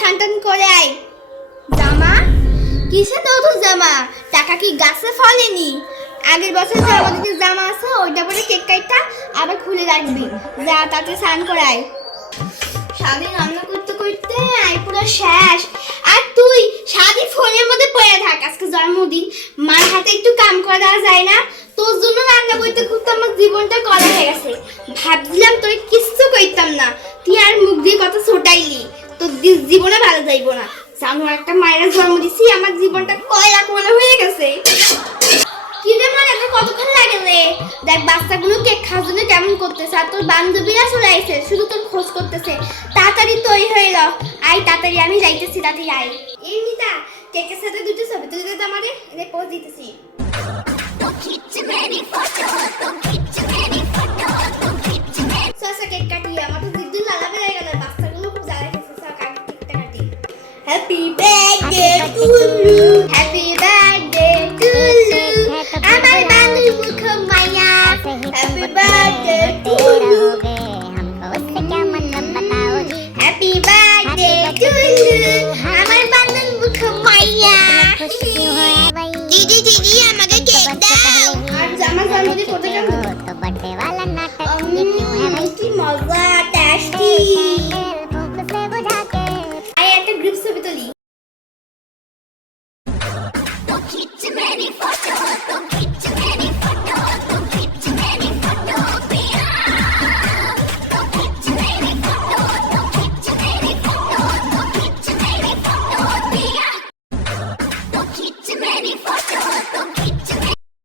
সান্টান করে আয়। জামা কিসে নতুন জামা? টাকা কি গাছে ফলেনি? আগের বছর যে আমাদের জামা আছে ওইটা পরে কেক কাইটা আবার খুলে রাখবি। যা তাতে স্নান করে আয়। সারাদিন রান্না করতে করতে আই পুরো শেষ। আর তুই সারাদিন ফোনের মধ্যে পড়ে থাক। আজকে জন্মদিন, মার হাতে একটু কাম করা দেওয়া যায় না? তোর জন্য রান্না করতে করতে আমার জীবনটা কলা হয়ে গেছে। ভাবছিলাম তোর কিচ্ছু করতাম না, তুই আর মুখ দিয়ে কথা ছোটাইলি। তোর জীবনে ভালো যাইব না। জানো একটা মায়ের জন্ম দিছি, আমার জীবনটা কয়লা কোলা হয়ে গেছে। কি রে মা, এত কতক্ষণ লাগে রে? দেখ বাচ্চাগুলো কেক খাওয়ার জন্য কেমন করতেছে, আর তোর বান্ধবীরা চলে আইছে, শুধু তোর খোঁজ করতেছে। তাড়াতাড়ি তৈরি হয়ে যাও, আই তাড়াতাড়ি, আমি যাইতেছি, তাড়াতাড়ি আই। এই মিতা, কেকের সাথে দুটো ছবি তুলে দে আমারে, এনে পোজ দিতেছি। সসা কেক কাটিয়ে আমার তো দিদি লাগাবে হয়ে গেল, বাচ্চাগুলো খুব জ্বালাইতেছে। সসা কেকটা কাটি। Happy birthday to you. Happy